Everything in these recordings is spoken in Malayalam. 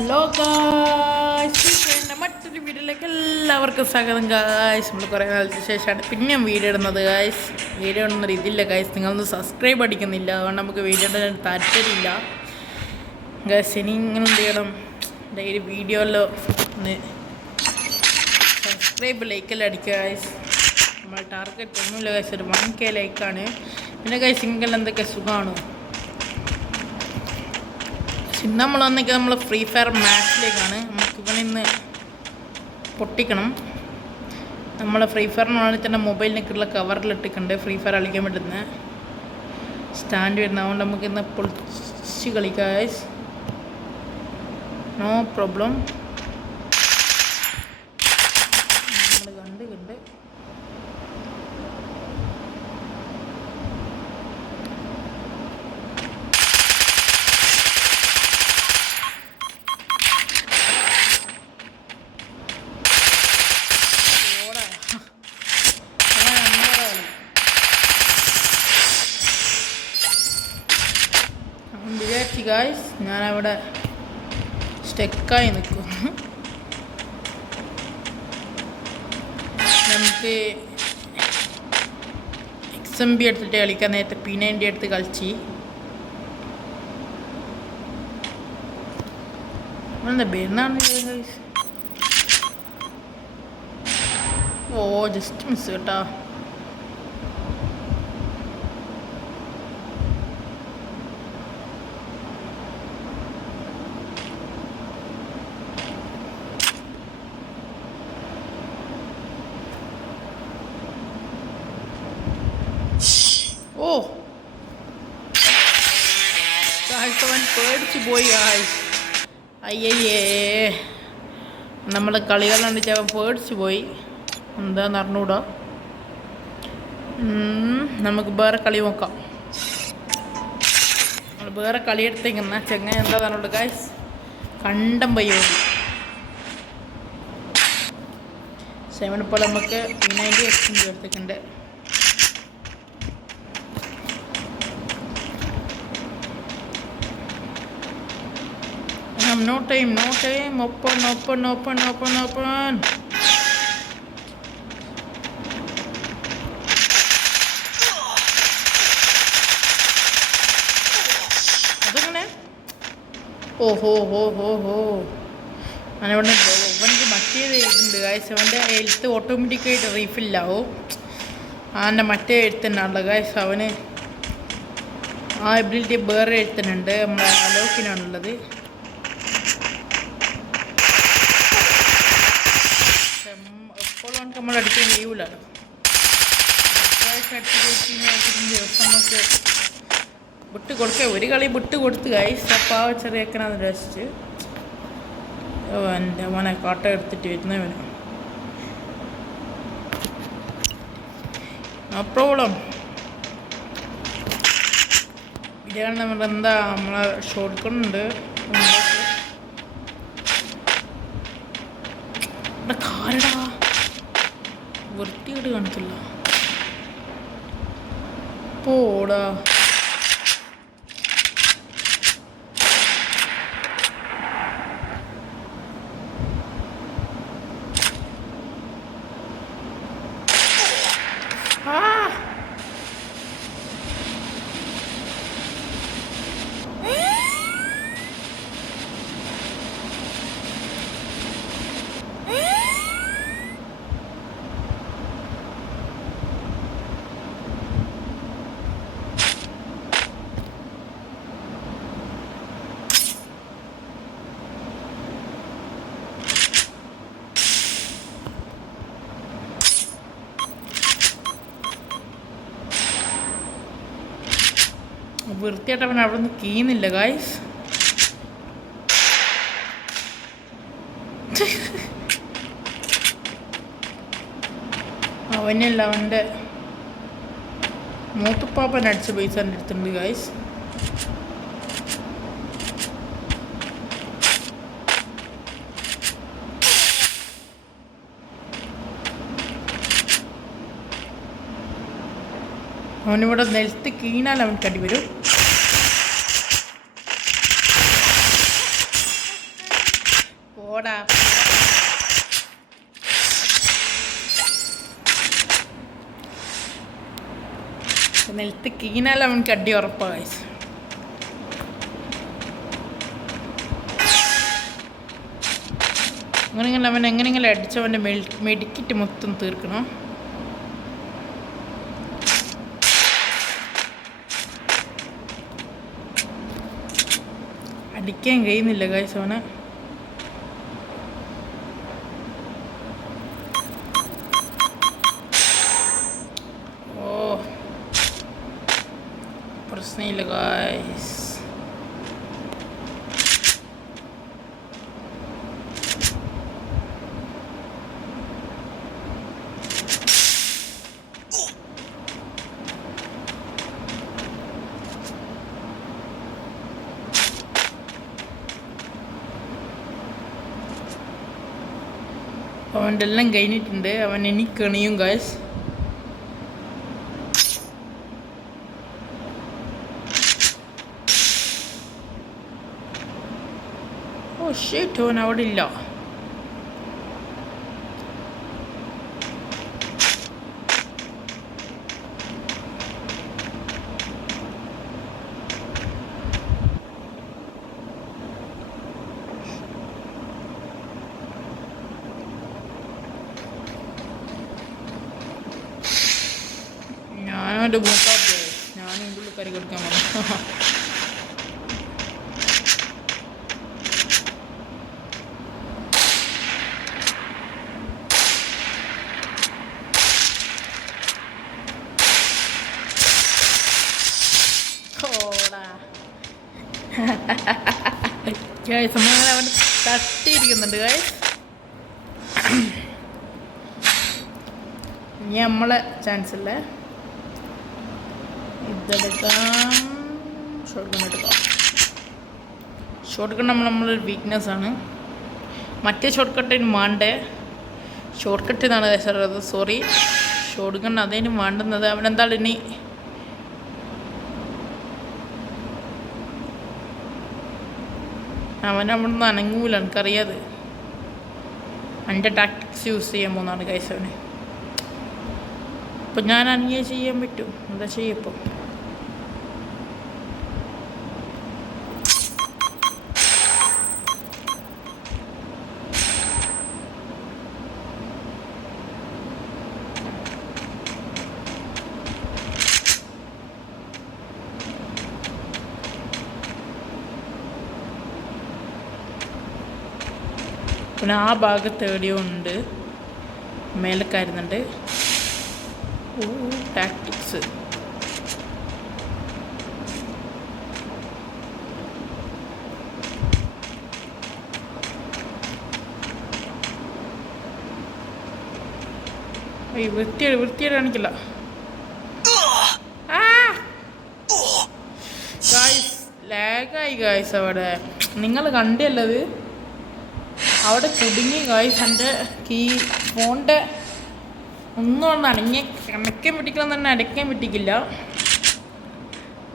ഹലോ ഗായ്സ്, എൻ്റെ മറ്റൊരു വീഡിയോയിലേക്ക് എല്ലാവർക്കും സ്വാഗതം ഗായ്സ്. നമ്മൾ കുറേ കാലത്തിന് ശേഷമാണ് പിന്നെയും വീഡിയോ ഇടുന്നത് ഗായ്സ്. വീഡിയോ ഇടുന്നൊരു ഇതില്ല ഗായ്സ്, നിങ്ങളൊന്നും സബ്സ്ക്രൈബ് അടിക്കുന്നില്ല, അതുകൊണ്ട് നമുക്ക് വീഡിയോ ഇടാൻ താല്പര്യമില്ല ഗായ്സ്. ഇനി ഇങ്ങനെ എന്ത് ചെയ്യണം, ഡെയിലി വീഡിയോയിലോ ഒന്ന് സബ്സ്ക്രൈബ് ലൈക്കെല്ലാം അടിക്കുക ഗായ്സ്. നമ്മൾ ടാർഗറ്റ് ഒന്നുമില്ല ഗായ്സ്, ഒരു 1K ലൈക്കാണ്. പിന്നെ ഗായ്സ് ഇങ്ങനെ എന്തൊക്കെ സുഖമാണോ. ഇന്ന് നമ്മൾ വന്നിട്ട് നമ്മൾ ഫ്രീ ഫയർ മാച്ചിലേക്കാണ്. നമുക്ക് ഇവനെ ഇന്ന് പൊട്ടിക്കണം. നമ്മൾ ഫ്രീ ഫയറിന് വേണ്ടി തന്നെ മൊബൈലിനൊക്കെയുള്ള കവറിലിട്ടിട്ടുണ്ട് ഫ്രീ ഫയർ കളിക്കാൻ പറ്റുന്ന സ്റ്റാൻഡ് വരുന്നത്. അതുകൊണ്ട് നമുക്ക് ഇന്ന് പൊളിച്ച് കളിക്കാം, നോ പ്രോബ്ലം. നമ്മൾ കണ്ട് വിചാരിച്ചു ഗായ്സ്, ഞാനവിടെ സ്റ്റെക്കായി നിൽക്കും. നമുക്ക് XMB എടുത്തിട്ട് കളിക്കാൻ. നേരത്തെ P90 എടുത്ത് കളിച്ച് എന്താ ബെന്നാണ് ഗായ്സ്. ഓ ജസ്റ്റ് മിസ് കേട്ടാ. ഓ അവൻ പേടിച്ച് പോയി ഗായ്സ്. അയ്യയ്യേ, നമ്മളെ കളികൾ കണ്ടിട്ട് അവൻ പേടിച്ച് പോയി. എന്താന്ന് അറിഞ്ഞൂടാ. നമുക്ക് വേറെ കളി നോക്കാം. നമ്മൾ വേറെ കളി എടുത്തേക്കുന്ന ചെങ്ങ എന്താ പറഞ്ഞോളൂ ഗായ്സ്. കണ്ടം പയ്യോ 7 ഇപ്പോൾ നമുക്ക് P90 XMB എടുത്തിട്ടുണ്ട്. No time. Open. അതെങ്ങനെ? ഓഹോ ഞാനിവിടെ അവൻ്റെ മറ്റേത് എഴുതുന്നുണ്ട് ഗായ്സ്. അവൻ്റെ എഴുത്ത് ഓട്ടോമാറ്റിക്കായിട്ട് റീഫില്ലാവും. അവൻ്റെ മറ്റേ എഴുത്തന്നാണല്ലോ ഗായ്സ്. അവന് ആ എബിലിറ്റി വേറെ എഴുത്തുന്നുണ്ട്. നമ്മളെ അലോക്കിനാണുള്ളത്. എപ്പോഴും നമ്മൾ അടിക്കാൻ കഴിയൂലല്ലോ. ദിവസം നമുക്ക് വിട്ട് കൊടുക്കുക. ഒരു കളി വിട്ട് കൊടുത്ത് ഗായ്സ്. അപ്പോൾ ആ ചെറിയക്കനാന്ന് രസിച്ച് എൻ്റെ മോനെ കാട്ട എടുത്തിട്ട് വരുന്നവന്. No problem. ഇതാണ് നമ്മുടെ എന്താ നമ്മളെ ഷോട്ട് ഗണ്ണുണ്ട്. കാരടാ വൃത്തിയോട് കാണത്തില്ല. പോടാ വൃത്തിയായിട്ട് അവൻ അവിടെ നിന്ന് കീയുന്നില്ല ഗായ്സ്. അവനല്ല, അവൻ്റെ മൂത്തുപ്പാപ്പൻ അടിച്ച പൈസ എൻ്റെ അടുത്തുണ്ട് ഗായ്സ്. അവനിവിടെ നിലത്ത് കീണാൽ അവൻ കടി വരും. പോടാ. നിലത്ത് കീനാൽ അവനക്ക് അടി ഉറപ്പാ ഗൈസ്. അങ്ങനെങ്ങനെ അവൻ എങ്ങനെയെങ്കിലും അടിച്ചവൻ്റെ മെഡിക്കിറ്റ് മൊത്തം തീർക്കണം. അടിക്കാൻ കഴിയുന്നില്ല ഗൈസ് അവനെ. പ്രശ്നമില്ല ഗൈസ്. അവൻ്റെ എല്ലാം കഴിഞ്ഞിട്ടുണ്ട്. അവൻ എനിക്കണിയും ഗൈസ്. ഓ ഷിറ്റ്, അവൻ അവിടെ ഇല്ല. ഞാനവൻ്റെ മൂത്താപ്പേ, ഞാൻ ഇതിൻ്റെ ഉള്ളിൽ കറി കൊടുക്കാൻ പറഞ്ഞു. അവൻ തട്ടിയിരിക്കുന്നുണ്ട് ഗൈസ്. ഇനി നമ്മളെ ചാൻസ് അല്ലേ. ഇതെടുക്കാം, ഷോർട്ട് ഗൺ എടുക്കാം. ഷോർട്ട് ഗൺ നമ്മളൊരു വീക്ക്നെസ് ആണ്. മറ്റേ ഷോർട്ട് കട്ടിന് വേണ്ടേ, ഷോർട്ട് കട്ട് എന്നാണ് സാർ അത്, സോറി. ഷോർട്ട് ഗൺ അതേനും വേണ്ടുന്നത്. അവനെന്താണ് ഇനി അവനവിടെ നിന്ന് അനങ്ങൂല, എനിക്കറിയാതെ. എൻ്റെ ടാക്ടിക്സ് യൂസ് ചെയ്യാൻ പോകുന്നതാണ് ഗൈസ് അവന്. ഇപ്പം ഞാൻ അനങ്ങിയേ ചെയ്യാൻ പറ്റും, എന്താ ചെയ്യപ്പോൾ. പിന്നെ ആ ഭാഗത്ത് എവിടെയോ ഉണ്ട്, മേലെ കയറുന്നുണ്ട്. ഓ ടാക്ടിക്സ്. വൃത്തിയേട് കാണിക്കില്ല ഗായ്സ്. ലാഗായി ഗായ്സ് അവിടെ. നിങ്ങൾ കണ്ടല്ലത്, അവിടെ കുടുങ്ങി ഗായ്സ്. എൻ്റെ ഫോണിൻ്റെ ഒന്നും അടയ്ക്കാൻ പറ്റിക്കണം തന്നെ, അടയ്ക്കാൻ പറ്റിക്കില്ല.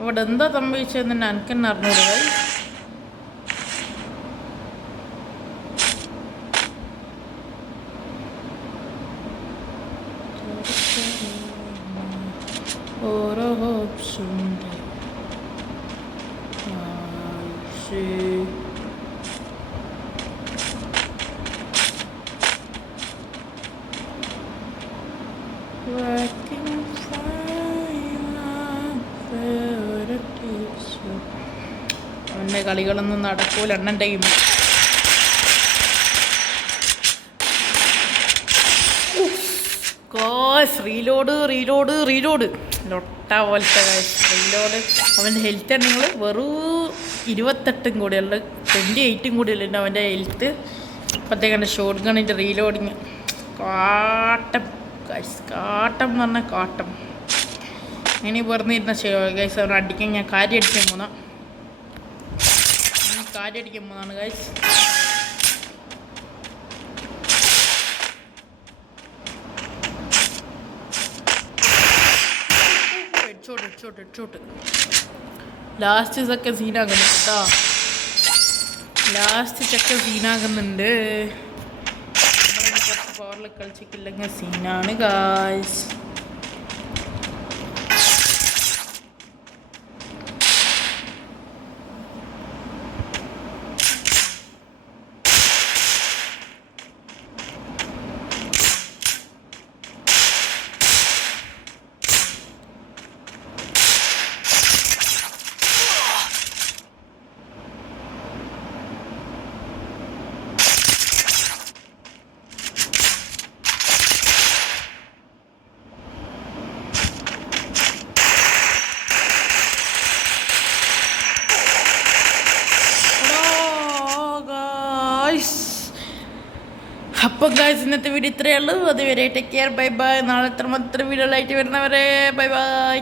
അവിടെ എന്താ സംഭവിച്ചതെന്ന് തന്നെ എനിക്ക് തന്നെ അറിഞ്ഞൂടെ ഗായ്സ്. ഓരോ ഹോപ്സുണ്ട്. അവൻ്റെ കളികളൊന്നും നടക്കൂല അണ്ണൻ ടൈം. റീലോഡ് ലൊട്ട പോലത്തെ റീലോഡ്. അവൻ്റെ ഹെൽത്ത് ഉണ്ടെങ്കിൽ വെറും 28 കൂടിയുള്ള 28 കൂടിയുള്ള അവൻ്റെ ഹെൽത്ത്. അപ്പോഴത്തേക്ക് ഷോർട്ട് ഗണ്ണിൻ്റെ റീലോഡിങ് കാട്ടം എന്ന് പറഞ്ഞാൽ കാട്ടം. ഇനി വെറുതെ ഗൈസ് അവൻ അടിക്കാൻ ഞാൻ കാര്യം അടിക്കാൻ പോകുന്നതാണ് ഗൈസ്. ഹെഡ്ഷോട്ട് ലാസ്റ്റ് ഒക്കെ സീനാക്കുന്നു കേട്ടോ. ലാസ്റ്റ് ചെക്ക സീനാകുന്നുണ്ട്. കുറച്ച് പവറിൽ കളിച്ചിട്ടില്ലെങ്കിൽ സീനാണ് ഗായ്സ്. അപ്പോൾ ഗായ്സ് ഇന്നത്തെ വീഡിയോ ഇത്രയേ ഉള്ളൂ. അതുവരെ ടേക്ക് കെയർ, ബൈ ബൈ. നാളെ എത്ര വീഡിയോകളായിട്ട് വരുന്നവരെ ബൈ ബൈ.